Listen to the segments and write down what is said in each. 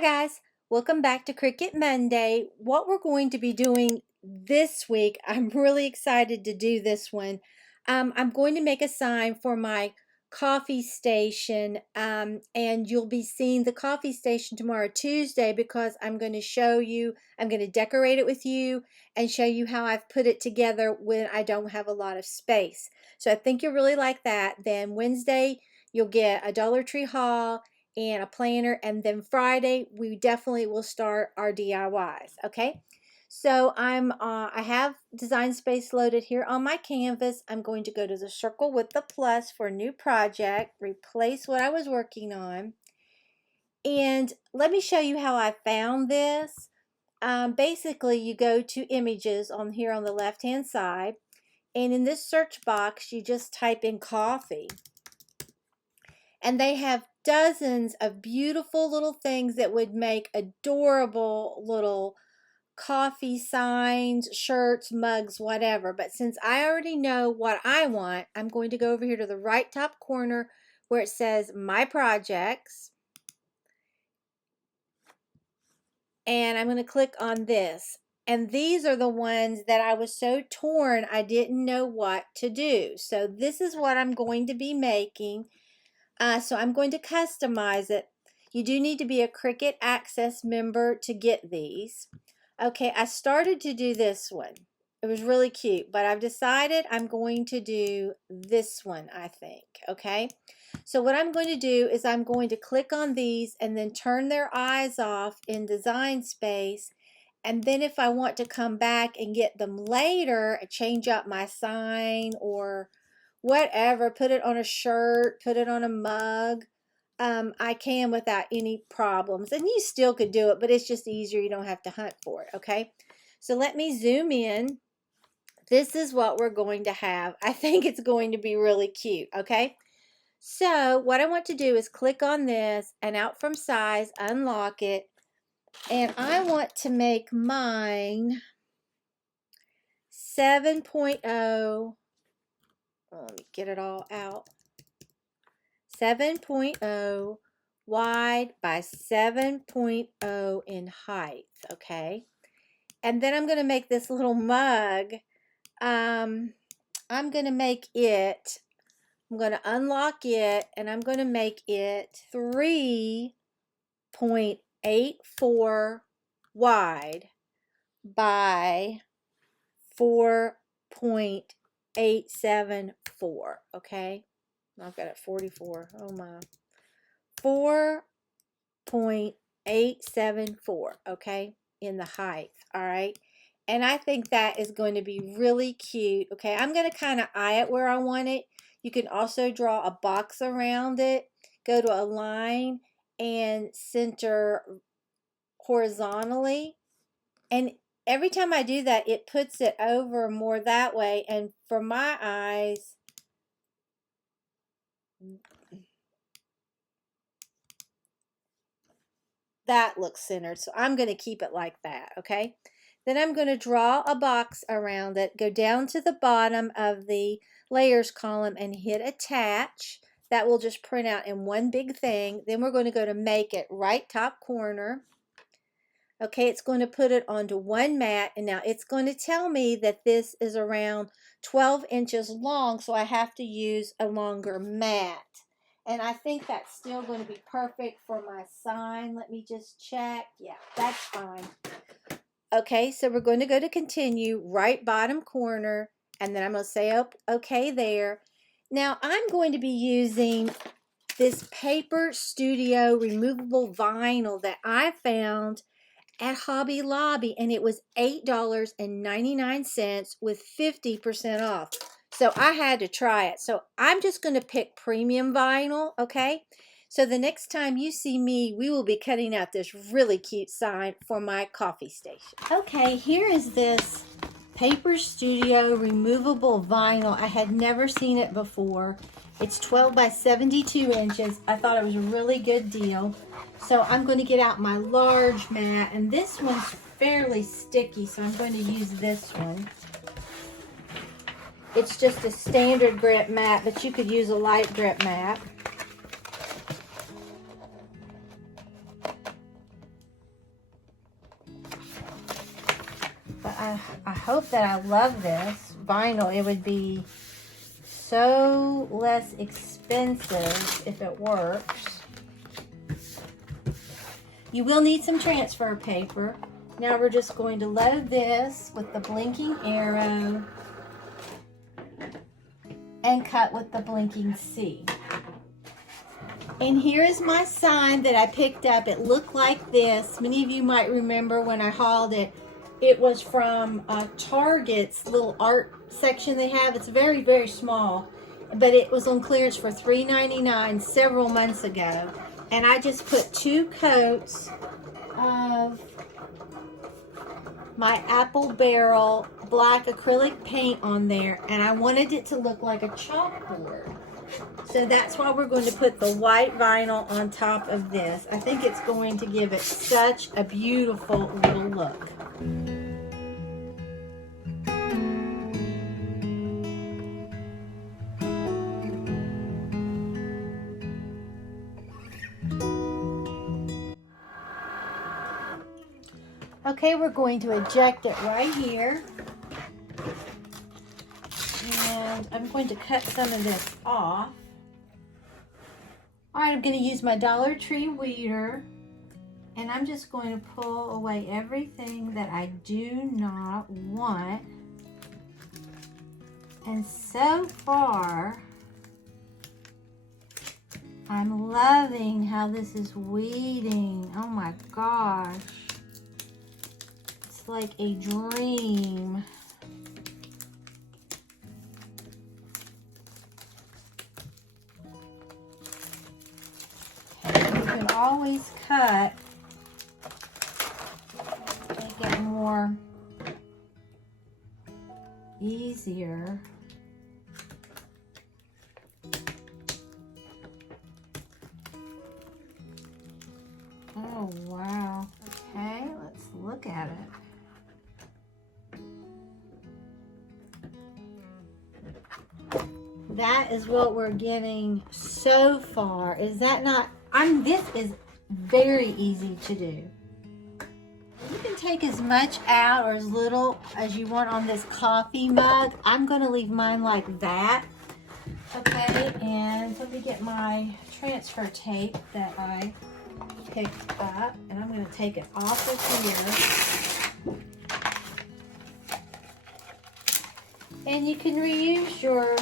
Hi guys, welcome back to Cricut Monday. What we're going to be doing this week, I'm really excited to do this one. I'm going to make a sign for my coffee station, and you'll be seeing the coffee station tomorrow, Tuesday, because I'm going to show you, I'm going to decorate it with you and show you how I've put it together when I don't have a lot of space. So I think you'll really like that. Then Wednesday, you'll get a Dollar Tree haul and a planner, and then Friday we definitely will start our DIYs. Okay, so I have Design Space loaded here on my canvas. I'm going to go to the circle with the plus for a new project, replace what I was working on, and let me show you how I found this. Basically, you go to images on here on the left hand side, and in this search box you just type in coffee, and they have dozens of beautiful little things that would make adorable little coffee signs, shirts, mugs, whatever. But since I already know what I want, I'm going to go over here to the right top corner where it says My Projects. And I'm going to click on this. And these are the ones that I was so torn I didn't know what to do. So this is what I'm going to be making. So I'm going to customize it. You do need to be a Cricut Access member to get these. Okay, I started to do this one. It was really cute, but I've decided I'm going to do this one, I think. Okay, so what I'm going to do is I'm going to click on these and then turn their eyes off in Design Space. And then if I want to come back and get them later, change up my sign or whatever, put it on a shirt, put it on a mug, I can without any problems. And you still could do it, but it's just easier. You don't have to hunt for it, okay? So let me zoom in. This is what we're going to have. I think it's going to be really cute, okay? So what I want to do is click on this and out from size, unlock it. And I want to make mine 7.0. Let me get it all out. 7.0 wide by 7.0 in height, okay? And then I'm going to make this little mug. I'm going to make it, I'm going to unlock it, and I'm going to make it 3.84 wide by 4.874, okay? I've got it 44. Oh my. 4.874, okay, in the height. All right. And I think that is going to be really cute. Okay, I'm going to kind of eye it where I want it. You can also draw a box around it. Go to a line and center horizontally. And every time I do that, it puts it over more that way. And for my eyes, that looks centered, so I'm going to keep it like that, okay? Then I'm going to draw a box around it, go down to the bottom of the layers column and hit attach. That will just print out in one big thing. Then we're going to go to make it, right top corner. Okay, it's going to put it onto one mat, and now it's going to tell me that this is around 12 inches long, so I have to use a longer mat. And I think that's still going to be perfect for my sign. Let me just check. Yeah, that's fine. Okay, so we're going to go to continue, right bottom corner, and then I'm going to say okay there. Now I'm going to be using this Paper Studio removable vinyl that I found at Hobby Lobby, and it was $8.99 with 50% off. So I had to try it. So I'm just going to pick premium vinyl, okay? So the next time you see me, we will be cutting out this really cute sign for my coffee station. Okay, here is this Paper Studio removable vinyl. I had never seen it before. It's 12 by 72 inches. I thought it was a really good deal. So I'm going to get out my large mat, and this one's fairly sticky, so I'm going to use this one. It's just a standard grip mat, but you could use a light grip mat. I hope that I love this vinyl. It would be so less expensive if it works. You will need some transfer paper. Now we're just going to load this with the blinking arrow and cut with the blinking C. And here is my sign that I picked up. It looked like this. Many of you might remember when I hauled it. It was from Target's little art section they have. It's very, very small, but it was on clearance for $3.99 several months ago. And I just put 2 coats of my Apple Barrel black acrylic paint on there, and I wanted it to look like a chalkboard. So that's why we're going to put the white vinyl on top of this. I think it's going to give it such a beautiful little look. Okay, we're going to eject it right here. And I'm going to cut some of this off. All right, I'm going to use my Dollar Tree weeder, and I'm just going to pull away everything that I do not want. And so far, I'm loving how this is weeding. Oh my gosh. It's like a dream. You can always cut, make it more easier. Oh wow. Okay, let's look at it. That is what we're getting so far. Is that not? This is very easy to do. You can take as much out or as little as you want on this coffee mug. I'm going to leave mine like that. Okay, and let me get my transfer tape that I picked up, and I'm going to take it off of here. And you can reuse your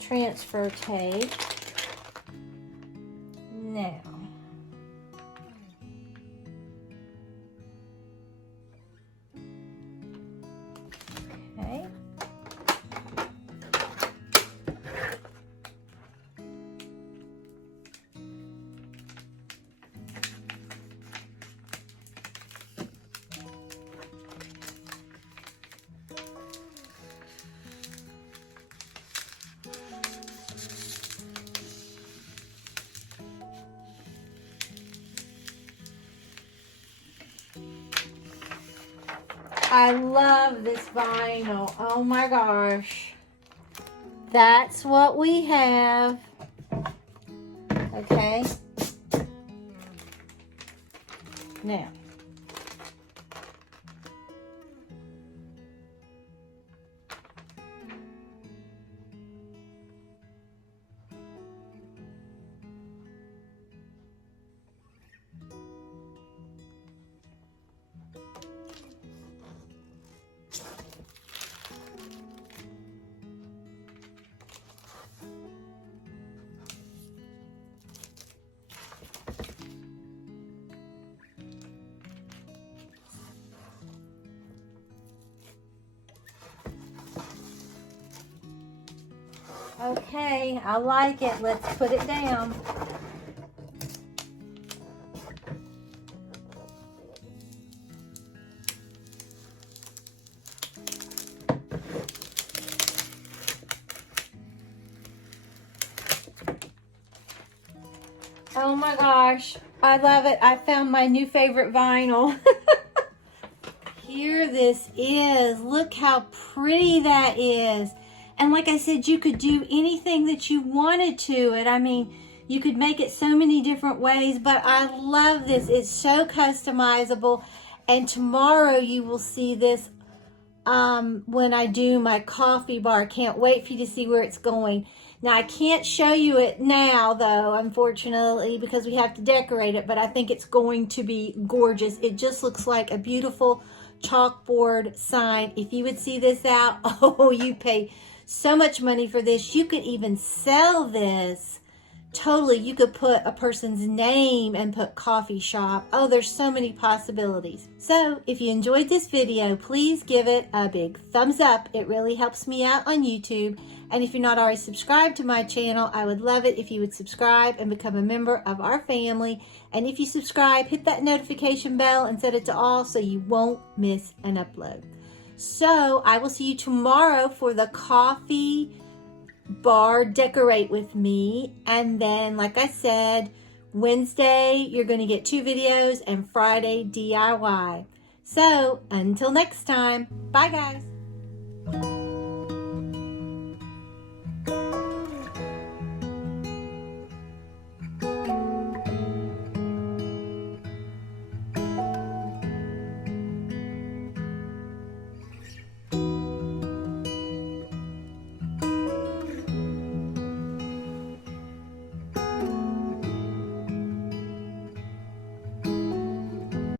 transfer tape. Now, okay. I love this vinyl. Oh my gosh. That's what we have. Okay. Now. Okay, I like it. Let's put it down. Oh my gosh, I love it. I found my new favorite vinyl. Here this is. Look how pretty that is. And like I said, you could do anything that you wanted to it. I mean, you could make it so many different ways, but I love this. It's so customizable. And tomorrow you will see this when I do my coffee bar. Can't wait for you to see where it's going. Now, I can't show you it now, though, unfortunately, because we have to decorate it, but I think it's going to be gorgeous. It just looks like a beautiful chalkboard sign. If you would see this out, oh, you pay so much money for this. You could even sell this. Totally, you could put a person's name and put coffee shop. Oh, there's so many possibilities. So if you enjoyed this video, please give it a big thumbs up. It really helps me out on YouTube. And if you're not already subscribed to my channel, I would love it if you would subscribe and become a member of our family. And if you subscribe, hit that notification bell and set it to all so you won't miss an upload. So I will see you tomorrow for the coffee bar decorate with me, and then, like I said, Wednesday you're going to get 2 videos and Friday DIY. So until next time, bye guys.